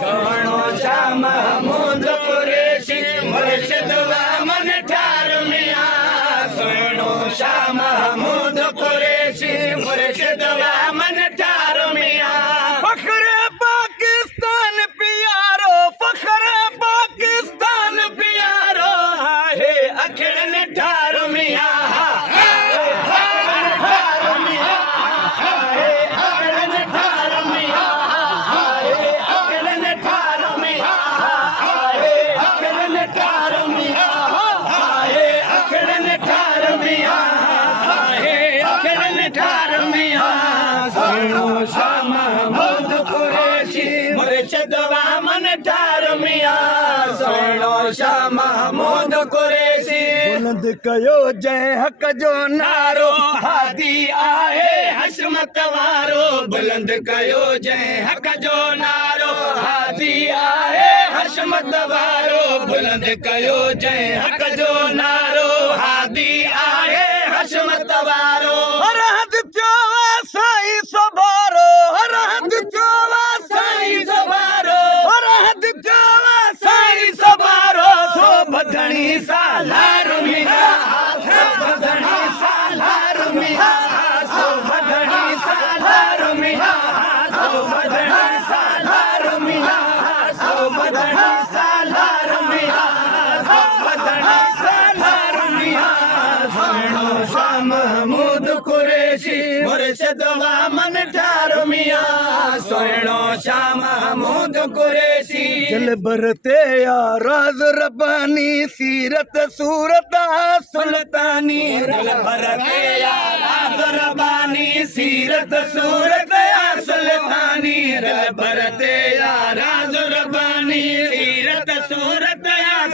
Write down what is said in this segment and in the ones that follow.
सोनो शाह महमूद कुरैशी मुर्शिद वामन ठार मिया सोनो शाह महमूद कुरैशी मुर्शिद वामन ठार मिया फख्र पाकिस्तान प्यारो फख्र पाकिस्तान प्यारो है अखिड़न ठार मिया सोनो शाह महमूद कुरैशी मुर्शिद वामन ठार मिया सोनो शाह महमूद कुरैशी बुलंद कयो जय हक जो नारो हादी आहे हशमत वारो बुलंद कयो जय हक जो नारो हादी आहे हशमत वारो बुलंद कयो जय हक जो नारो हादी आहे हशमत वारो हर हद चोवा साईं सवारो हर हद चोवा साईं सवारो हर हद चोवा साईं सवारो सो बधणी सालार मिया सो बधणी सालार मिया सो बधणी सालार मिया सो बधणी सालार मिया सो बधणी सालार मिया सो बधणी सालार मिया सोनो शाह महमूद कुरैशी मुर्शिद वामन ठार मिया सोनो शाह महमूद कुरैशी दिल भरते या राज रब्बानी सीरत सूरत सुल्तानी दिल भरते या राज रब्बानी सीरत सूरत सुल्तानी दिल भरते या राज रब्बानी सीरत सूरत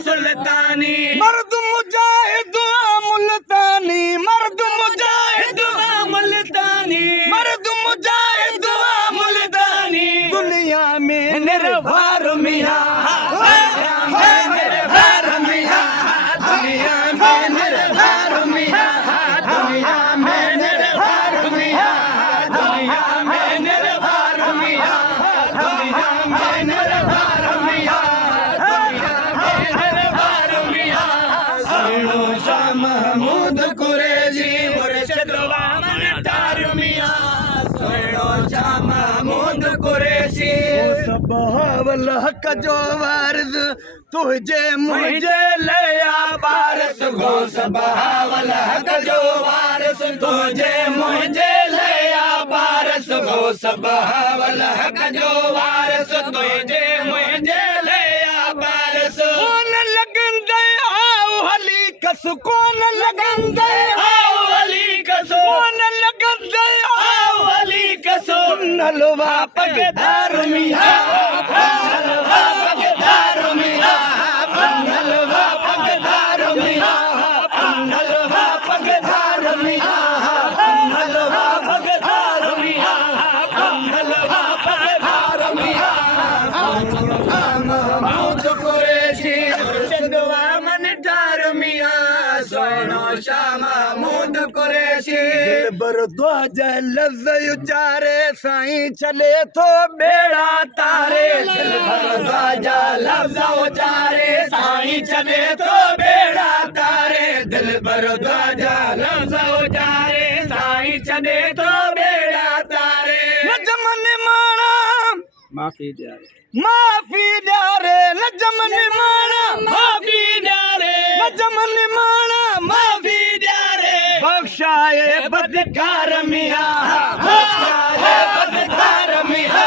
सुल्तानी मर्द मुजाहिद मुल्तानी मर्द मुजाहिद मुल्तानी मर्द मुजाहिद मुल्तानी दुनिया में निर्भर मिया निर्भर मिया दुनिया में निर्भर मिया दुनिया में निर्भर मिया दुनिया में निर्भर मिया दुनिया में निर्भर मिया दुनिया में निर्भर मिया सोनो शाह महमूद कुरैशी मुर्शिद वामन ठार मिया सोनो शाह महमूद कुरैशी सब हवल हक जो वारिस तुझे मुझे लया पारस गो सब हवल हक जो वारिस तुझे मुझे लया पारस गो सब हवल हक जो वारिस तुझे मुझे लया पारस कौन लगन दे आओ हली कस कौन लगन दे आओ हली कस कौन लगन दे आओ हली कस नलवा पगधार मिया नलवा पगधार मिया नलवा पगधार मिया नलवा पगधार मिया नलवा पगधार मिया नलवा पगधार मिया महमूद कुरैशी मुर्शिद वामन ठार मिया सोनो शाह महमूद कुरैशी दिल भर ध्वजा लफ्ज़ उचारे साईं चले तो बेड़ा तारे दिल भर ध्वजा लफ्ज़ उचारे साईं चले तो बेड़ा तारे दिल भर ध्वजा लफ्ज़ उचारे साईं चले तो बेड़ा तारे नजमन माणा माफ़ी ॾियारे नजमन माणा माफ़ी ॾियारे नजमन माणा माफ़ी ॾियारे बख्शाए बदकार मिया बख्शाए बदकार मिया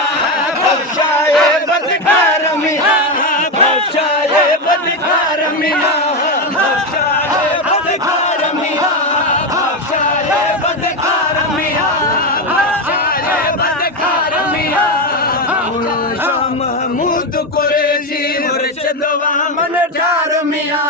बख्शाए बदकार मिया बख्शाए बदकार मिया बख्शाए बदकार मिया बख्शाए बदकार मिया बख्शाए बदकार मिया शाह महमूद कुरैशी मुर्शिद वामन ठार मिया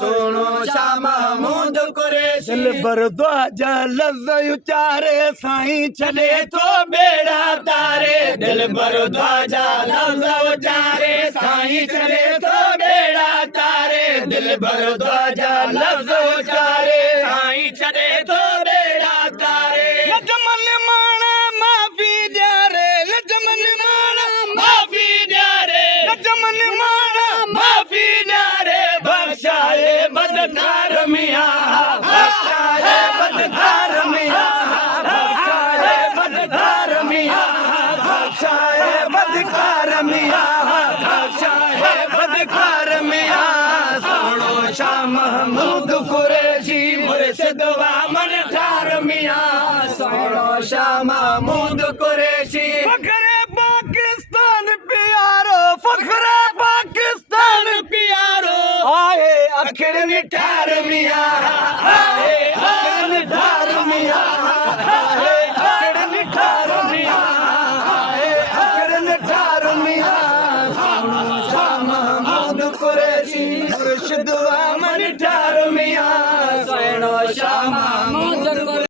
सोनो शाह महमूद कुरैशी दिल भर ध्वजा लफ्ज़ उचारे साईं चले तो बेड़ा तारे दिल भर ध्वजा लफ्ज़ उचारे साईं चले तो बेड़ा तारे दिल भर ध्वजा लफ्ज़ उचारे साईं चले तो बेड़ा तारे नजमन माणा माफ़ी ॾियारे नजमन माणा माफ़ी ॾियारे मियाँ है बदकार मियाँ सोनो शाह महमूद कुरैशी मुर्शिद व मन ठार मियाँ सोनो शाह महमूद कुरैशी फखरे पाकिस्तान प्यारो फखरे पाकिस्तान प्यारो आए अखिर निठार मियाँ आए अखिर निठार मियाँ आए अखिर निठार मियाँ आए अखिर निठार मियाँ सोनो शाह महमूद कुरैशी मुर्शिद व मन ठार मियाँ सोनो शाह